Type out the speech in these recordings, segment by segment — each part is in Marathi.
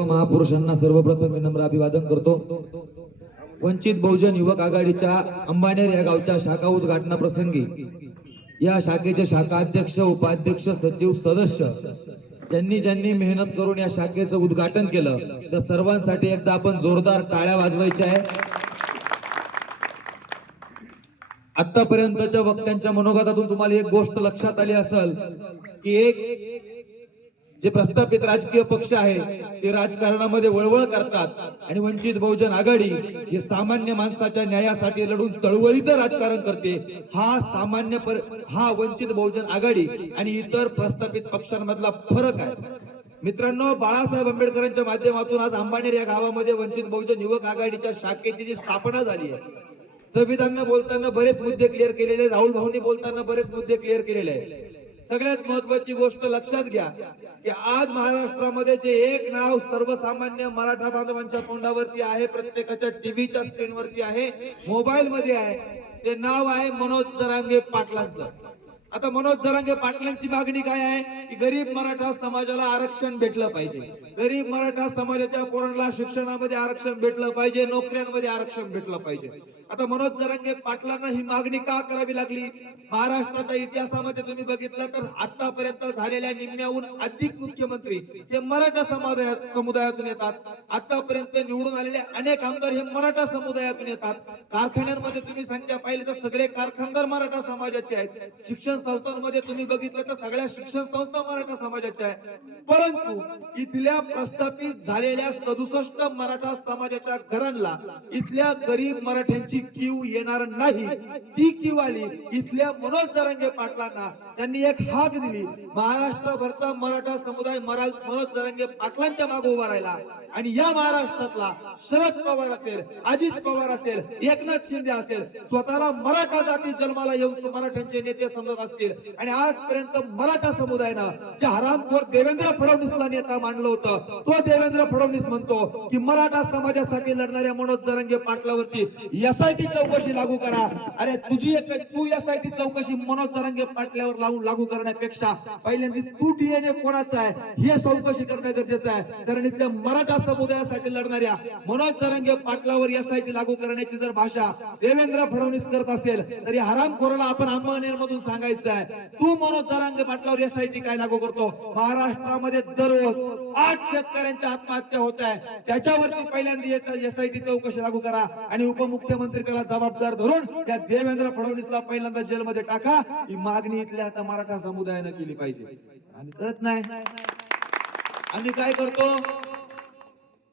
महापुरुषांना सर्वप्रथम विनम्र अभिवादन करतो। वंचित बहुजन युवक आघाडीच्या अंबानेर या गावच्या शाखा उद्घाटना प्रसंगी या शाखेचे शाखा अध्यक्ष, उपाध्यक्ष, सचिव, सदस्य ज्यांनी मेहनत करून या शाखेचं उद्घाटन केलं, त्या सर्वांसाठी एकदा आपण जोरदार टाळ्या वाजवायच्या आहे। आतापर्यंतच्या वक्त्यांच्या मनोगतातून तुम्हाला एक गोष्ट लक्षात आली असेल की एक जे प्रस्थापित राजकीय पक्ष आहे ते राजकारणामध्ये वळवळ करतात आणि वंचित बहुजन आघाडी हे सामान्य माणसाच्या न्यायासाठी लढून चळवळीचं राजकारण करते। हा वंचित बहुजन आघाडी आणि इतर प्रस्थापित पक्षांमधला फरक आहे। मित्रांनो, बाळासाहेब आंबेडकरांच्या माध्यमातून आज अंबानेर या गावामध्ये वंचित बहुजन युवक आघाडीच्या शाखेची जी स्थापना झाली आहे, संविधानाने बोलताना बरेच मुद्दे क्लिअर केलेले, राहुल भाऊंनी बोलताना बरेच मुद्दे क्लिअर केलेले आहे। सगळ्यात महत्वाची गोष्ट लक्षात घ्या की आज महाराष्ट्रामध्ये जे एक नाव सर्वसामान्य मराठा बांधवांच्या तोंडावरती आहे, प्रत्येकाच्या टीव्हीच्या स्क्रीनवरती आहे, मोबाईल मध्ये आहे, ते नाव आहे मनोज जरांगे पाटलांचं। आता मनोज जरांगे पाटलांची मागणी काय आहे की गरीब मराठा समाजाला आरक्षण भेटलं पाहिजे, गरीब मराठा समाजाच्या पोरांना शिक्षणामध्ये आरक्षण भेटलं पाहिजे, नोकऱ्यांमध्ये आरक्षण भेटलं पाहिजे। आता मनोज जरांगे पाटलांना ही मागणी का करावी लागली? महाराष्ट्राच्या इतिहासामध्ये तुम्ही बघितलं तर आतापर्यंत झालेल्या निम्म्याहून अधिक मुख्यमंत्री हे मराठा समुदायातून येतात। आतापर्यंत निवडून आलेले अनेक आमदार हे मराठा समुदायातून येतात। कारखान्यांमध्ये तुम्ही संख्या पाहिली तर सगळे कारखानदार मराठा समाजाचे आहेत। शिक्षण संस्थांमध्ये तुम्ही बघितलं तर सगळ्या शिक्षण संस्था मराठा समाजाच्या आहेत। परंतु इथल्या प्रस्थापित झालेल्या 67 मराठा समाजाच्या घरांना इथल्या गरीब मराठ्यांची कीव येणार नाही। ती कीव आली इथल्या मनोज जरांगे पाटलांना। त्यांनी एक हाक दिली, महाराष्ट्रभरचा मराठा समुदाय मनोज जरांगे पाटलांच्या मागे उभा राहिला आणि या महाराष्ट्रातला शरद पवार असेल, अजित पवार असेल, एकनाथ शिंदे असेल, स्वतःला मराठा जाती जन्माला येऊन मराठ्यांचे नेते समजत असतील आणि आजपर्यंत मराठा समुदायानं जे हरामखोर देवेंद्र फडणवीसला नेता मानलं होतं, तो देवेंद्र फडणवीस म्हणतो की मराठा समाजासाठी लढणाऱ्या मनोज जरांगे पाटलावरती एसआयटी चौकशी लागू करा। अरे तू एसआयटी चौकशी मनोज जरांगे पाटलावर लागू करण्यापेक्षा पहिल्यांदा तू डीएनए कोणाचा आहे हे चौकशी करणं गरजेचं आहे। कारण इथल्या मराठा समुदायासाठी लढणाऱ्या मनोज जरांगे पाटलावर एसआयटी लागू करण्याची जर भाषा देवेंद्र फडणवीस करत असेल तर या हरामखोराला आपण अंबानेर मधून सांगायचं आहे, तू मनोज जरांगे पाटलावर एसआयटी काय लागू करतो? महाराष्ट्रामध्ये दररोज 8 शेतकऱ्यांच्या आत्महत्या होत आहे, त्याच्यावरती पहिल्यांदा एसआयटी चौकशी लागू करा आणि उपमुख्यमंत्री त्याला जबाबदार धरून त्या देवेंद्र फडणवीसला पहिल्यांदा जेलमध्ये टाका। ही मागणी इथल्या आता मराठा समुदायाने केली पाहिजे। आम्ही करत नाही, आम्ही काय करतो?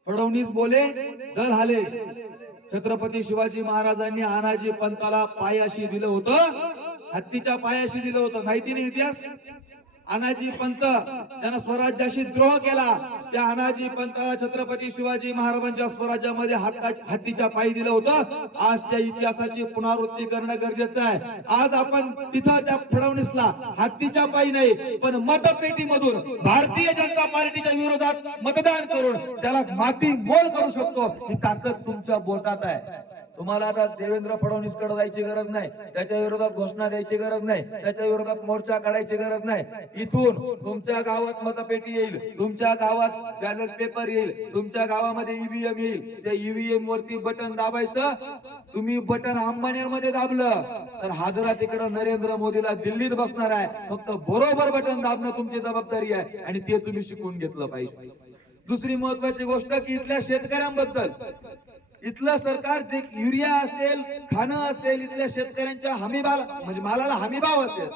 फडणवीस बोले दल हाले। छत्रपती शिवाजी महाराजांनी आनाजी पंताला पायाशी दिलं होतं, हत्तीच्या पायाशी दिलं होतं, माहिती नाही इतिहास? अनाजी पंत त्यानं स्वराज्याशी द्रोह केला, त्या अनाजी पंताला छत्रपती शिवाजी महाराजांच्या स्वराज्यामध्ये हत्तीच्या पायी दिलं होतं। आज त्या इतिहासाची पुनरावृत्ती करणं गरजेचं आहे। आज आपण तिथं त्या फडणवीसला हत्तीच्या पायी नाही पण मतपेटीमधून भारतीय जनता पार्टीच्या विरोधात मतदान करून त्याला माती मोल करू शकतो। ही ताकद तुमच्या बोटात आहे। तुम्हाला आता देवेंद्र फडणवीस कडे जायची गरज नाही, त्याच्या विरोधात घोषणा द्यायची गरज नाही, त्याच्या विरोधात मोर्चा काढायची गरज नाही। इथून तुमच्या गावात मतपेटी येईल, तुमच्या गावात बॅलेट पेपर येईल, तुमच्या गावामध्ये ईव्हीएम येईल, त्या ईव्हीएम वरती बटन दाबायचं। तुम्ही बटन अंबानेर मध्ये दाबलं तर हादरा तिकडं नरेंद्र मोदीला दिल्लीत बसणार आहे। फक्त बरोबर बटन दाबणं तुमची जबाबदारी आहे आणि ते तुम्ही शिकून घेतलं पाहिजे। दुसरी महत्वाची गोष्ट की इथल्या शेतकऱ्यांबद्दल इथलं सरकार जे युरिया असेल, खाणं असेल, इथल्या शेतकऱ्यांच्या हमीभाव म्हणजे मालाला हमीभाव असेल,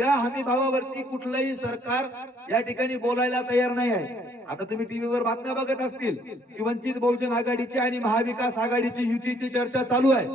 या हमी भावावरती कुठलंही सरकार या ठिकाणी बोलायला तयार नाही आहे। आता तुम्ही टीव्हीवर बातम्या बघत असतील की वंचित बहुजन आघाडीची आणि महाविकास आघाडीची युतीची चर्चा चालू आहे।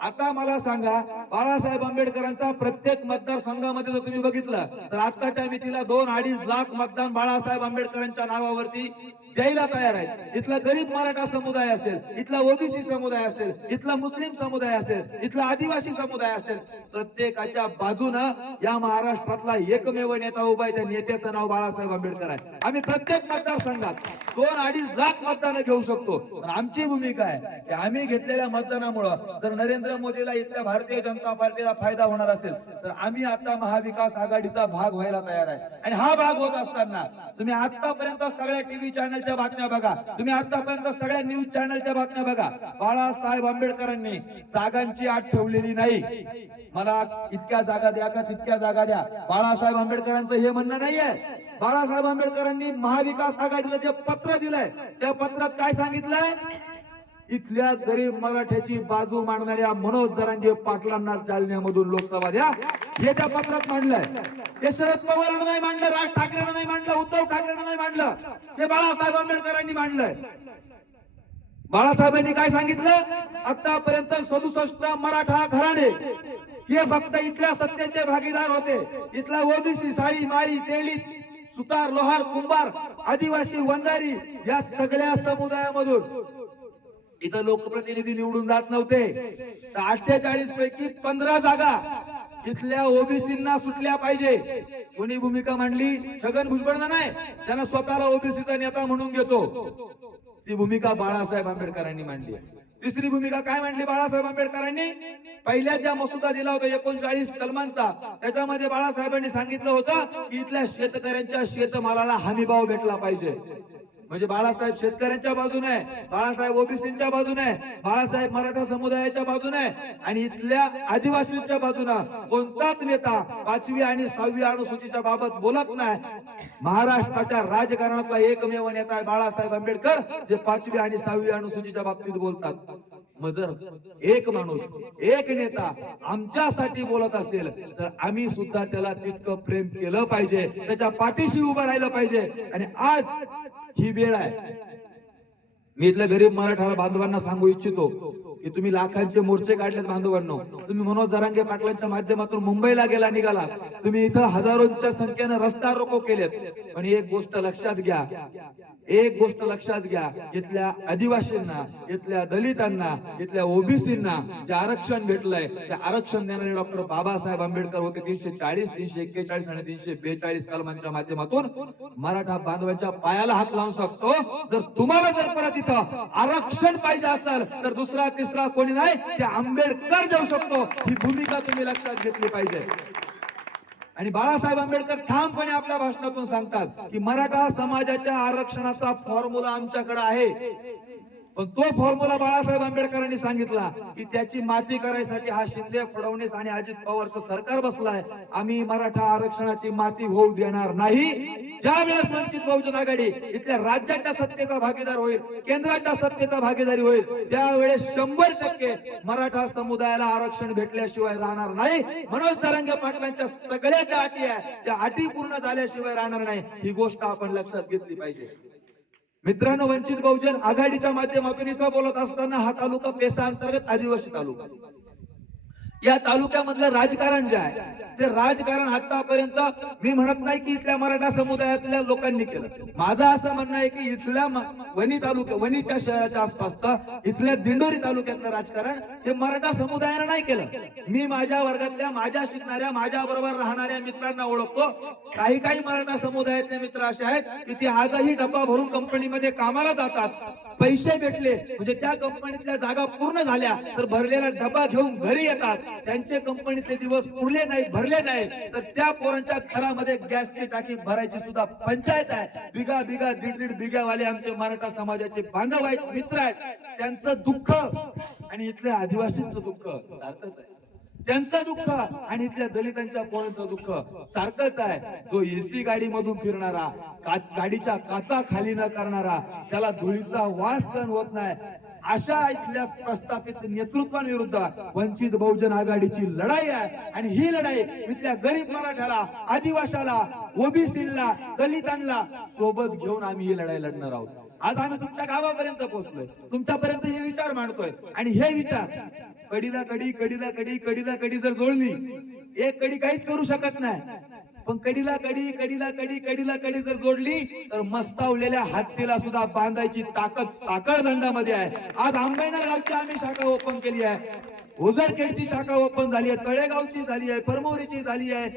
आता मला सांगा, बाळासाहेब आंबेडकरांचा प्रत्येक मतदारसंघामध्ये जर तुम्ही बघितलं तर आताच्या मितीला 2-2.5 लाख मतदान बाळासाहेब आंबेडकरांच्या नावावरती द्यायला तयार आहेत। इथला गरीब मराठा समुदाय असेल, इथला ओबीसी समुदाय असेल, इथला मुस्लिम समुदाय असेल, इथला आदिवासी समुदाय असेल, प्रत्येकाच्या बाजूनं या महाराष्ट्रातला एकमेव नेता उभा आहे, त्या नेत्याचं नाव बाळासाहेब आंबेडकर आहे। आम्ही प्रत्येक मतदारसंघात 2-2.5 लाख मतदान घेऊ शकतो. पण आमची भूमिका आहे की आम्ही घेतलेल्या मतदानामुळे जर नरेंद्र मोदीला इथल्या भारतीय जनता पार्टीला फायदा होणार असेल तर आम्ही आता महाविकास आघाडीचा भाग व्हायला तयार आहे. आणि हा भाग होत असताना तुम्ही आतापर्यंत सगळ्या टीव्ही चॅनलच्या बातम्या बघा, तुम्ही आतापर्यंत सगळ्या न्यूज चॅनलच्या बातम्या बघा. बाळासाहेब आंबेडकरांनी जागांची अट ठेवलेली नाही. मला इतक्या जागा द्या का तितक्या जागा द्या, बाळासाहेब आंबेडकरांचं हे म्हणणं नाहीये. बाळासाहेब आंबेडकरांनी महाविकास आघाडीला जे पत्र दिलंय त्या पत्रात काय सांगितलंय? इथल्या गरीब मराठ्याची बाजू मांडणाऱ्या मनोज जरांगे पाटलांना जालन्यामधून लोकसभा द्या, हे त्या पत्रात मांडलंय. हे शरद पवारांना नाही मांडलं, राज ठाकरेंना नाही मांडलं, उद्धव ठाकरेंना नाही मांडलं, हे बाळासाहेब आंबेडकरांनी मांडलंय. बाळासाहेबांनी काय सांगितलं? आतापर्यंत 67 मराठा घराणे हे फक्त इथल्या सत्तेचे भागीदार होते. इथला ओबीसी, साळी, माळी, तेली, सुतार, लोहार, कुंभार, आदिवासी, वंजारी या सगळ्या समुदायामधून इथं लोकप्रतिनिधी निवडून जात नव्हते. तर 48 पैकी 15 जागा इथल्या ओबीसींना सुटल्या पाहिजे. कोणी भूमिका मांडली? छगन भुजबळ नाही, त्यांना स्वतःला ओबीसीचा नेता म्हणून घेतो. ती भूमिका बाळासाहेब आंबेडकरांनी मांडली. तिसरी भूमिका काय मांडली बाळासाहेब आंबेडकरांनी? पहिल्या ज्या मसुदा दिला होता 39 कलमांचा, त्याच्यामध्ये बाळासाहेबांनी सांगितलं होतं की इथल्या शेतकऱ्यांच्या शेतमालाला हमीभाव भेटला पाहिजे. म्हणजे बाळासाहेब शेतकऱ्यांच्या बाजूने आहे, बाळासाहेब ओबीसींच्या बाजूने आहे, बाळासाहेब मराठा समुदायाच्या बाजूने आहे. आणि इथल्या आदिवासींच्या बाजूने कोणताच नेता 5वी आणि 6वी अनुसूचीच्या बाबत बोलत नाही. महाराष्ट्राच्या राजकारणातला एकमेव नेता आहे बाळासाहेब आंबेडकर, जे 5वी आणि 6वी अनुसूचीच्या बाबतीत बोलतात. मग जर एक माणूस, एक नेता आमच्यासाठी बोलत असेल तर आम्ही सुद्धा त्याला तितकं प्रेम केलं पाहिजे, त्याच्या पाठीशी उभं राहिलं पाहिजे. आणि आज ही वेळ आहे. मी इथल्या गरीब मराठा बांधवांना सांगू इच्छितो की तुम्ही लाखांचे मोर्चे काढलेत बांधवांनो. तुम्ही मनोज जरांगे पाटलांच्या माध्यमातून मुंबईला निघाला, तुम्ही इथं हजारोंच्या संख्येने रस्ता रोको केलेत. पण एक गोष्ट लक्षात घ्या, एक गोष्ट लक्षात घ्या, इथल्या आदिवासींना, इथल्या दलितांना, इथल्या ओबीसींना जे आरक्षण भेटलंय ते आरक्षण देणारे डॉक्टर बाबासाहेब आंबेडकर होते. 340, 341 आणि 342 कलमांच्या माध्यमातून मराठा बांधवांच्या पायाला हात लावून शकतो. जर तुम्हाला जर परत इथं आरक्षण पाहिजे असेल तर दुसरा तिसरा कोणी नाही, ते आंबेडकर देऊ शकतो. ही भूमिका तुम्ही लक्षात घेतली पाहिजे. आणि बाळासाहेब आंबेडकर ठामपणे आपल्या भाषणातून सांगतात की मराठा समाजाच्या आरक्षणाचा फॉर्म्युला आमच्याकडे आहे. पण तो फॉर्म्युला बाळासाहेब आंबेडकरांनी सांगितला की त्याची माती करायसाठी हा शिंदे, फडणवीस आणि अजित पवारचं सरकार बसलाय. आम्ही मराठा आरक्षणाची माती होऊ देणार नाही. ज्या वेळेस वंचित बहुजन आघाडी इथल्या राज्याच्या सत्तेचा भागीदार होईल, केंद्राच्या सत्तेचा भागीदारी होईल, त्यावेळेस 100% मराठा समुदायाला आरक्षण भेटल्याशिवाय राहणार नाही. मनोज जरांगे पाटलांच्या सगळ्या ज्या अटी आहेत त्या अटी पूर्ण झाल्याशिवाय राहणार नाही. ही गोष्ट आपण लक्षात घेतली पाहिजे. मित्रांनो, वंचित बहुजन आघाडीच्या माध्यमातून इथं बोलत असताना हा तालुका पेसा अंतर्गत आदिवासी तालुका, या तालुक्यामधलं राजकारण जे आहे ते राजकारण आतापर्यंत मी म्हणत नाही की इथल्या मराठा समुदायातल्या लोकांनी केलं. माझं असं म्हणणं आहे की इथल्या वणी तालुक्या, वणीच्या शहराच्या आसपासचं इथल्या दिंडोरी तालुक्यातलं राजकारण हे मराठा समुदायानं नाही केलं. मी माझ्या वर्गातल्या, माझ्या शिकणाऱ्या, माझ्या बरोबर राहणाऱ्या मित्रांना ओळखतो. काही काही मराठा समुदायातले मित्र असे आहेत की ते आजही डब्बा भरून कंपनीमध्ये कामाला जातात. पैसे भेटले म्हणजे त्या कंपनीतल्या जागा पूर्ण झाल्या तर भरलेला डब्बा घेऊन घरी येतात. त्यांचे कंपनीतले दिवस पुरले नाही, भरले नाही, तर त्या पोरांच्या घरामध्ये गॅसची टाकी भरायची सुद्धा पंचायत आहे. बिगा बिगा, दीड बिगावाले आमचे मराठा समाजाचे बांधव आहेत, मित्र आहेत. त्यांचं दुःख आणि इथल्या आदिवासींचं दुःख सारखंच आहे. त्यांचं दुःख आणि इथल्या दलितांच्या पोरांचं दुःख सारखंच आहे. जो एसी गाडी मधून फिरणारा, गाडीच्या काचा खाली न करणारा, त्याला धुळीचा वास सहन होत नाही, अशा इथल्या प्रस्थापित नेतृत्वांविरुद्ध वंचित बहुजन आघाडीची लढाई आहे. आणि ही लढाई इथल्या गरीब मराठ्याला, आदिवाशाला, ओबीसीला, दलितांना सोबत घेऊन आम्ही ही लढाई लढणार आहोत. आज आम्ही तुमच्या गावापर्यंत पोहोचलोय, तुमच्यापर्यंत हे विचार मांडतोय. आणि हे विचार कडीला कडी, कडीला कडी, कडीला कडी जर जोडली, एक कडी काहीच करू शकत नाही, पण कडीला कडी, कडीला कडी, कडीला कडी जर जोडली तर मस्तावलेल्या हत्तीला सुद्धा बांधायची ताकद साखर दंडामध्ये आहे. आज आंबेनर गावची आम्ही शाखा ओपन केली आहे. ओझरखेडची शाखा ओपन झाली आहे, तळेगावची झाली आहे, परमोरीची झाली आहे,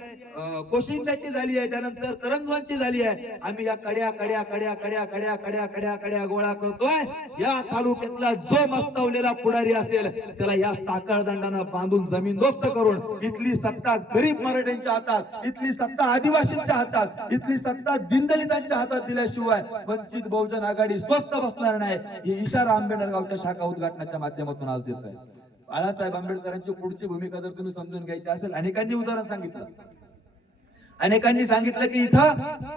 कोशिंब्याची झाली आहे, त्यानंतर करंजवानची झाली आहे. आम्ही या कड्या कड्या कड्या कड्या कड्या कड्या कड्या कड्या गोळा करतोय. या तालुक्यातला जो मस्तावलेला पुढारी असेल त्याला या साखळदंडानं बांधून जमीनदोस्त करून इथली सत्ता गरीब मराठ्यांच्या हातात, इथली सत्ता आदिवासींच्या हातात, इथली सत्ता दीनदलितांच्या हातात दिल्याशिवाय वंचित बहुजन आघाडी स्वस्थ बसणार नाही. ही इशारा आंबेडकरगावच्या शाखा उद्घाटनाच्या माध्यमातून आज देतोय. बाळासाहेब आंबेडकरांची पुढची भूमिका जर तुम्ही समजून घ्यायची असेल, अनेकांनी उदाहरण सांगितलं, अनेकांनी सांगितलं की इथं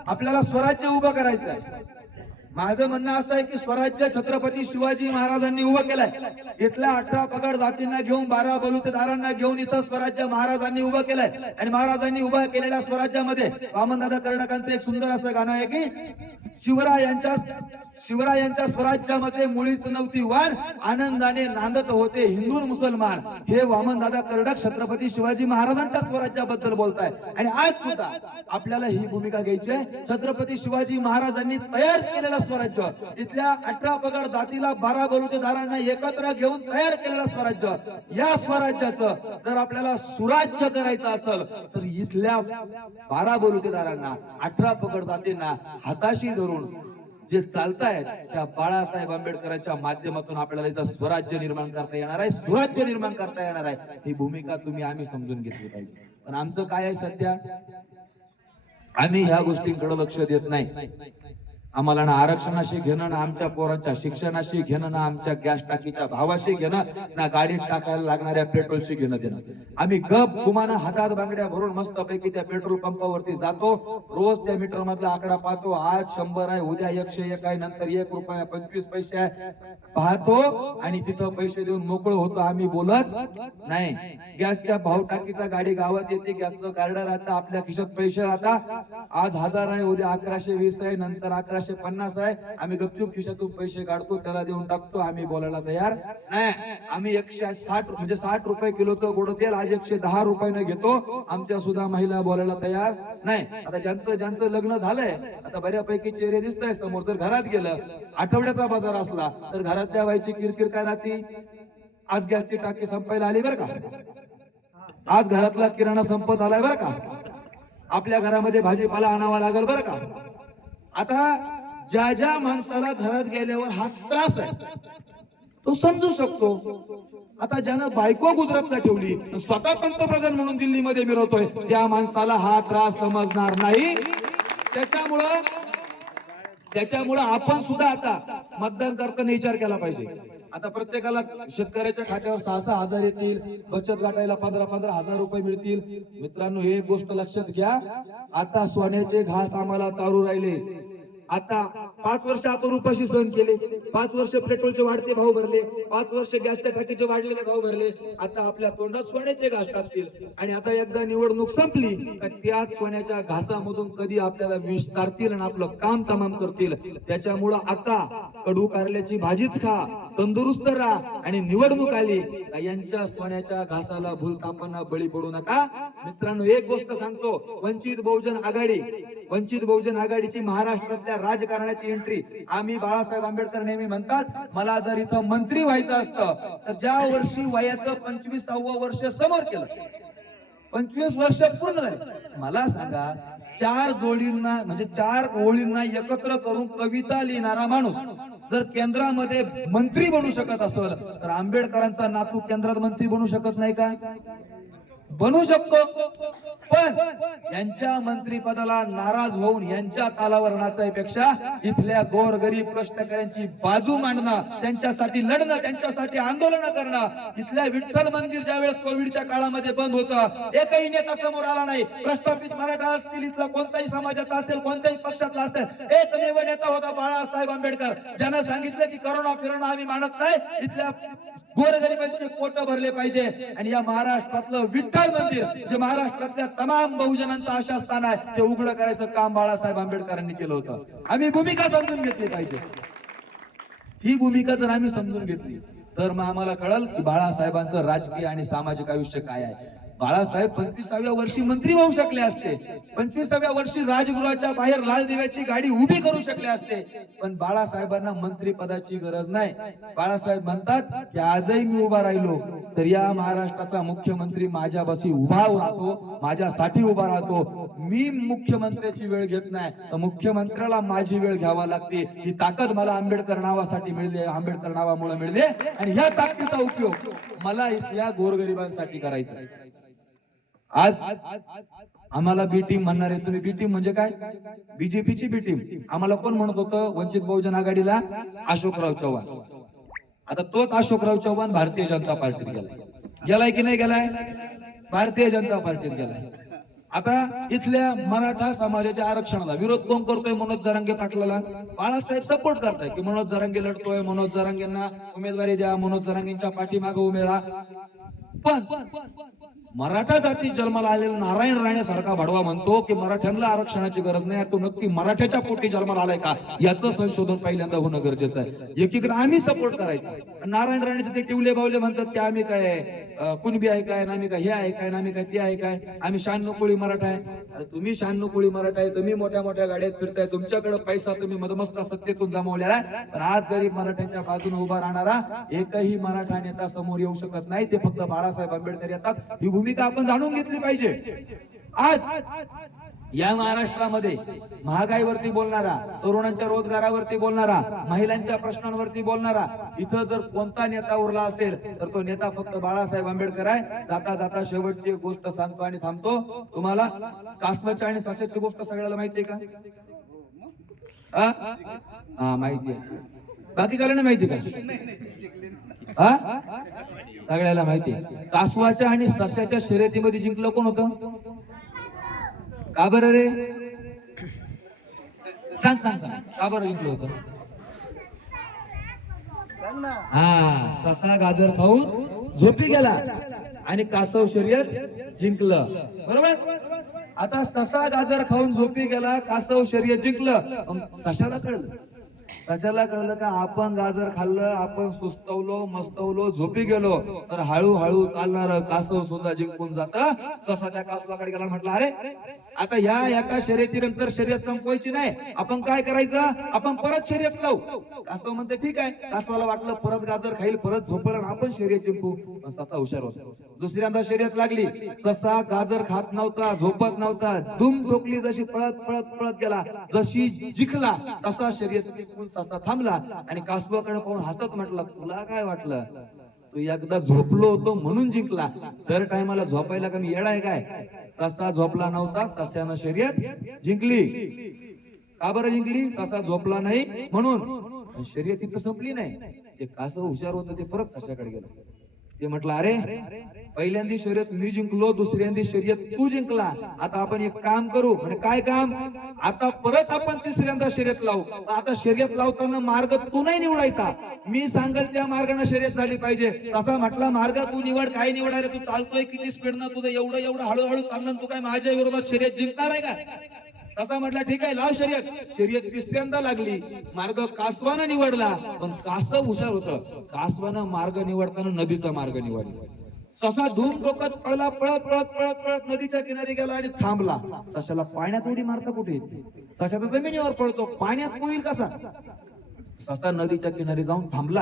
आपल्याला स्वराज्य उभं करायचं आहे. माझं म्हणणं असं आहे की स्वराज्य छत्रपती शिवाजी महाराजांनी उभं केलंय. इथल्या 18 पगड जातींना घेऊन 12 बलुतेदारांना घेऊन इथं स्वराज्य महाराजांनी उभं केलंय. आणि महाराजांनी उभं केलेल्या स्वराज्यामध्ये वामनदादा कर्डकांचं एक सुंदर असं गाणं आहे की शिवरायांच्या स्वराज्यामध्ये मुळीच नव्हती वाढ, आनंदाने नांदत होते हिंदू मुसलमान. हे वामनदादा कर्डक छत्रपती शिवाजी महाराजांच्या स्वराज्याबद्दल बोलताय. आणि आज सुद्धा आपल्याला ही भूमिका घ्यायची आहे. छत्रपती शिवाजी महाराजांनी तयार केलेलं स्वराज्य, इथल्या 18 पगड जातीला 12 बलुतेदारांना एकत्र घेऊन तयार केलेलं स्वराज्य, या स्वराज्याचं जर आपल्याला सुराज्य करायचं असेल तर इथल्या 12 बलुतेदारांना 18 पगड जातींना हाताशी धरून जे चालतायत त्या बाळासाहेब आंबेडकरांच्या माध्यमातून आपल्याला इथं स्वराज्य निर्माण करता येणार आहे, सुराज्य निर्माण करता येणार आहे. ही भूमिका आम्ही समजून घेतली पाहिजे. पण आमचं काय आहे सध्या, आम्ही ह्या गोष्टींकडे लक्ष देत नाही. आम्हाला ना आरक्षणाशी घेणं, ना आमच्या पोरांच्या शिक्षणाशी घेणं, ना आमच्या गॅस टाकीच्या भावाशी घेणं, ना गाडीत टाकायला लागणाऱ्या पेट्रोलशी घेणं देणं. आम्ही गप गुमानं हातात बांगड्या भरून मस्तपैकी त्या पेट्रोल पंपावरती जातो, रोज त्या मीटर मधला आकडा पाहतो. आज 100 आहे, उद्या 101 आहे, नंतर 1 रुपया 25 पैसे आहे, पाहतो आणि तिथं पैसे देऊन मोकळं होतो. आम्ही बोलत नाही. गॅसच्या भाव टाकीचा गाडी गावात येते, गॅसचं कार्ड राहतं, आपल्या खिशात पैसे राहतात. आज 1000 आहे, उद्या 1120 आहे, नंतर 1150 आहे. आम्ही गपचूप खिशातून पैसे काढतो, त्याला देऊन टाकतो. आम्ही बोलायला तयार नाही. आम्ही 160 म्हणजे 60 रुपये किलोचं गोड तेल आज 110 रुपयानं घेतो. आमच्या सुद्धा महिला बोलायला तयार नाही. आता ज्यांचं लग्न झालंय, आता बऱ्यापैकी चेहरे दिसत आहे समोर. जर घरात गेलं, आठवड्याचा बाजार असला तर घरातल्या बाईची किरकिर काय राहती, आज गॅसची टाकी संपायला आली बरं का, आज घरातला किराणा संपत आलाय बरं का, आपल्या घरामध्ये भाजीपाला आणावा लागेल बरं का. आता ज्या माणसाला घरात गेल्यावर हा त्रास आहे तो समजू शकतो. आता ज्यानं बायको गुजरातला ठेवली, स्वतः पंतप्रधान म्हणून दिल्लीमध्ये मिरवतोय, त्या माणसाला हा त्रास समजणार नाही. त्याच्यामुळं आपण सुद्धा आता मतदान करताना विचार केला पाहिजे. आता प्रत्येकाला शेतकऱ्याच्या खात्यावर 6-6 हजार येतील, बचत गटाला 15-15 हजार रुपये मिळतील. मित्रांनो, एक गोष्ट लक्षात घ्या, आता सोन्याचे घास आम्हाला चालू राहिले. आता 5 वर्ष आपण उपाशी सहन केले, 5 वर्ष पेट्रोलचे वाढते भाव भरले, 5 वर्ष गॅसच्या टाकीचे वाढलेले भाव भरले. आता आपल्या तोंडात सोन्याचे घास टाकतील आणि आता एकदा निवडणूक संपली तर त्याच सोन्याच्या घासामधून कधी आपल्याला विष चारतील आणि आपलं काम तमाम करतील. त्याच्यामुळं आता कडू कारल्याची भाजीच खा, तंदुरुस्त राहा आणि निवडणूक आली यांच्या सोन्याच्या घासाला भूलतापांना बळी पडू नका. मित्रांनो, एक गोष्ट सांगतो, वंचित बहुजन आघाडीची महाराष्ट्रातल्या राजकारणाची एंट्री, आम्ही बाळासाहेब आंबेडकर नेहमी म्हणतात, मला जर इथं मंत्री व्हायचं असतं तर ज्या वर्षी वयाचं 25वं वर्ष समोर केलं, 25 वर्ष पूर्ण झाली, मला सांगा 4 जोडींना म्हणजे 4 ओळींना एकत्र करून कविता लिहिणारा माणूस जर केंद्रामध्ये मंत्री बनू शकत असेल तर आंबेडकरांचा नातू केंद्रात मंत्री बनू शकत नाही का? बनू शकतो. पण यांच्या मंत्रिपदाला नाराज होऊन यांच्या तालावर नाचायपेक्षा इथल्या गोरगरीब कष्टकऱ्यांची बाजू मांडणं, त्यांच्यासाठी लढणं, त्यांच्यासाठी आंदोलन करणं. इथल्या विठ्ठल मंदिर ज्यावेळेस कोविडच्या काळामध्ये बंद होतं, एकही नेता समोर आला नाही. प्रस्थापित मराठा असतील, इथला कोणताही समाजाचा असेल, कोणत्याही पक्षातला असेल, एकमेव नेता होता बाळासाहेब आंबेडकर, ज्यानं सांगितलं की करोना फिरोना आम्ही मानत नाही, इथल्या गोरगरिबांचे पोट भरले पाहिजे. आणि या महाराष्ट्रातलं विठ्ठल मंदिर जे महाराष्ट्रातल्या तमाम बहुजनांचं आशास्थान आहे ते उघडं करायचं काम बाळासाहेब आंबेडकरांनी केलं होतं. आम्ही भूमिका समजून घेतली पाहिजे. ही भूमिका जर आम्ही समजून घेतली तर मग आम्हाला कळल की बाळासाहेबांचं राजकीय आणि सामाजिक आयुष्य काय आहे. बाळासाहेब 25व्या वर्षी मंत्री होऊ शकले असते, 25व्या वर्षी राजगृहाच्या बाहेर लाल दिव्याची गाडी उभी करू शकले असते, पण बाळासाहेबांना मंत्री पदाची गरज नाही. बाळासाहेब म्हणतात की आजही मी उभा राहिलो तर या महाराष्ट्राचा मुख्यमंत्री माझ्यापाशी उभा राहतो, माझ्यासाठी उभा राहतो. मी मुख्यमंत्र्याची वेळ घेत नाही तर मुख्यमंत्र्याला माझी वेळ घ्यावा लागते. ही ताकद मला आंबेडकर नावासाठी मिळते, आंबेडकर नावामुळे मिळते आणि ह्या ताकदीचा उपयोग मला इथल्या गोरगरिबांसाठी करायचा आहे. आज आम्हाला बी टीम म्हणणार आहे. तुम्ही बी टीम म्हणजे काय? बीजेपीची बी टीम. आम्हाला कोण म्हणत होतं वंचित बहुजन आघाडीला? अशोकराव चव्हाण. आता तोच अशोकराव चव्हाण भारतीय जनता पार्टीत गेलाय की नाही गेलाय? भारतीय जनता पार्टीत गेलाय. आता इथल्या मराठा समाजाच्या आरक्षणाला विरोध कोण करतोय? मनोज जरांगे पाटलाला बाळासाहेब सपोर्ट करताय की मनोज जरांगे लढतोय, मनोज जरांगेंना उमेदवारी द्या, मनोज जरांगेंच्या पाठीमागे उभे राहा. पण मराठा जाती जन्माला आलेला नारायण राणे सारखा भडवा म्हणतो की मराठ्यांना आरक्षणाची गरज नाही. तो नक्की मराठ्याच्या पोटी जन्माला आलाय का याचं संशोधन पहिल्यांदा होणं गरजेचं आहे. एकीकडे आम्ही सपोर्ट करायचा, नारायण राणेचे ते टिवले बावले म्हणतात की आम्ही काय कुणबी आहे काय, आम्ही काय हे आहे काय, आम्ही काय ते आहे काय, आम्ही 96 कोळी मराठा आहे. अरे तुम्ही 96 कोळी मराठा आहे, तुम्ही मोठ्या मोठ्या गाड्यात फिरताय, तुमच्याकडे पैसा तुम्ही मधमस्त सत्तेतून जमवलेला आहे, पण आज गरीब मराठ्यांच्या बाजूने उभा राहणारा एकही मराठा नेता समोर येऊ शकत नाही. ते फक्त बाळासाहेब आंबेडकर येतात. ही भूमिका आपण जाणून घेतली पाहिजे. आज या महाराष्ट्रामध्ये महागाईवरती बोलणारा, तरुणांच्या रोजगारावरती बोलणारा, महिलांच्या प्रश्नांवरती बोलणारा इथं जर कोणता नेता उरला असेल तर तो नेता फक्त बाळासाहेब आंबेडकर आहे. जाता जाता शेवटची एक गोष्ट सांगतो आणि थांबतो. तुम्हाला कासवाच्या आणि सस्याची गोष्ट सगळ्याला माहिती आहे का? हा माहिती आहे. बाकी झालं ना माहिती का? हा सगळ्याला माहिती आहे. कासवाच्या आणि सस्याच्या शर्यतीमध्ये जिंकलं कोण होतं? का बरं रे? सांग सांग सांग का बरं जिंकलं होतं? हा ससा गाजर खाऊन झोपी गेला आणि कासव शर्यत जिंकलं. बरोबर. आता ससा गाजर खाऊन झोपी गेला, कासव शर्यत जिंकलं. कशाला कळलं? कशाला कळलं का आपण गाजर खाल्लं, आपण सुस्तवलो, मस्तवलो, झोपी गेलो तर हळूहळू चालणार कासव सुद्धा जिंकून जात. ससा त्या कासवाकडे गेला, म्हटलं अरे आता या एका शर्यतीनंतर शर्यत संपवायची नाही, आपण काय करायचं? आपण परत शर्यत लावू. कासव म्हणते ठीक आहे. कासवाला वाटलं परत गाजर खाईल, परत झोपलं आणि आपण शर्यत जिंकू. पण ससा हुशार होता. दुसऱ्यांदा शर्यत लागली. ससा गाजर खात नव्हता, झोपत नव्हता, दुम ठोकली जशी पळत पळत पळत गेला. जशी जिंकला तसा शर्यत जिंकून ससा थांबला आणि कासवाकडे पाहून हसत म्हटला तुला काय वाटलं? तू एकदा झोपलो होतो म्हणून जिंकला, दर टायमाला झोपायला कमी येडा आहे काय? ससा झोपला नव्हता, सस्यानं शर्यत जिंकली. का बरं जिंकली? ससा झोपला नाही म्हणून. शर्यत इथं संपली नाही. ते कासव हुशार होतं, ते परत सशाकडे गेलं. ते म्हटलं अरे पहिल्यांदी शर्यत मी जिंकलो, दुसऱ्यांदी शर्यत तू जिंकला, आता आपण एक काम करू. म्हणजे काय काम? आता परत आपण तिसऱ्यांदा शर्यत लावू. आता शर्यत लावताना मार्ग तू नाही निवडायचा, मी सांगेल त्या मार्गाने शर्यत झाली पाहिजे. तसा म्हटला मार्ग तू निवड. काय निवड रे? तू चालतोय किती स्पीडनं, तुझं एवढं एवढं हळूहळू चाललं, तू काय माझ्या विरोधात शर्यत जिंकणार आहे का? तसा म्हटला ठीक आहे लाव शर्यत. शर्यत तिसऱ्यांदा लागली, मार्ग कासवानं निवडला. पण कासव हुशार होतं, कासवानं मार्ग निवडताना नदीचा मार्ग निवडला. ससा धूम डोकत पळला, पळत पळत पळत पळत नदीच्या किनारी गेला आणि थांबला. सशाला पाण्यात उडी मारता कुठे येते? ससा तर जमिनीवर पळतो, पाण्यात पोईल कसा? ससा नदीच्या किनारी जाऊन थांबला.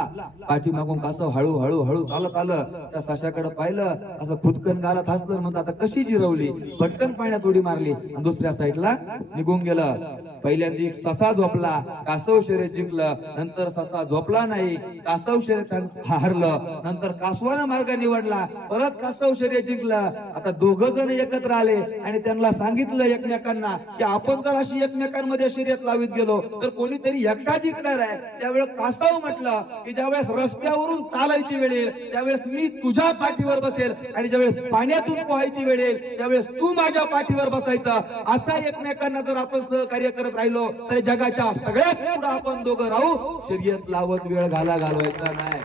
पाठीमागून कासव हळू हळू हळू चालत आलं. त्या सशाकडे पाहिलं, असं खुदकन गालात हसलं, म्हणत आता कशी जिरवली, पटकन पाण्यात उडी मारली आणि दुसऱ्या साईडला निघून गेलं. पहिल्यांदा ससा झोपला, कासव शर्यत जिंकलं. नंतर ससा झोपला नाही, कासव शर्यत हारलं. नंतर कासवानं मार्ग निवडला, परत कासव शर्यत जिंकलं. आता दोघ जण एकत्र आले आणि त्यांना सांगितलं एकमेकांना की आपण जर अशी एकमेकांमध्ये शर्यत लावित गेलो तर कोणीतरी एकटा जिंकणार आहे. त्यावेळेस कासव म्हटलं की ज्यावेळेस रस्त्यावरून चालायची वेळ येईल त्यावेळेस मी तुझ्या पाठीवर बसेल आणि ज्यावेळेस पाण्यातून पोहायची वेळ येईल त्यावेळेस तू माझ्या पाठीवर बसायचा. असा एकमेकांना जर आपण सहकार्य करत राहिलो तर जगाच्या सगळ्यात पुढे आपण दोघं राहू. शर्यत लावत वेळ घालवायचा नाही.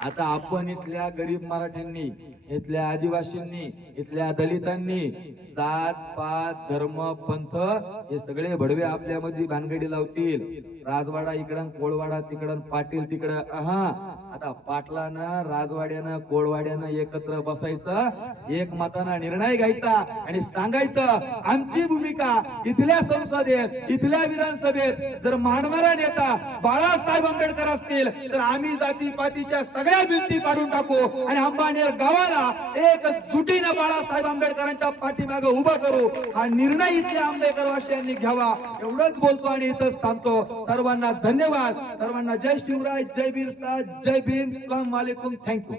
आता आपण इथल्या गरीब मराठ्यांनी इथल्या आदिवासींनी, इथल्या दलितांनी जात पात धर्म पंथ हे सगळे भडवे आपल्यामध्ये भानगडी लावतील. राजवाडा इकडं, कोळवाडा तिकडं, पाटील तिकडं. आता पाटलानं राजवाड्यानं कोळवाड्यानं एकत्र बसायचं, एक मतानं निर्णय घ्यायचा आणि सांगायचं आमची भूमिका इथल्या संसदेत, इथल्या विधानसभेत जर मांडणारा नेता बाळासाहेब आंबेडकर असतील तर आम्ही जातीपातीच्या सगळ्या भिंती काढून टाकू आणि अंबानेर गावाला एक जुटीनं बाळासाहेब आंबेडकरांच्या पाठीमागे उभा करू. हा निर्णय इथल्या आंबेडकरवासियांनी घ्यावा. एवढंच बोलतो आणि इथंच थांबतो. सर्वांना धन्यवाद. सर्वांना जय शिवराय, जय बिरसा, जय भीम, अस्सलाम वालेकुम, थँक्यू.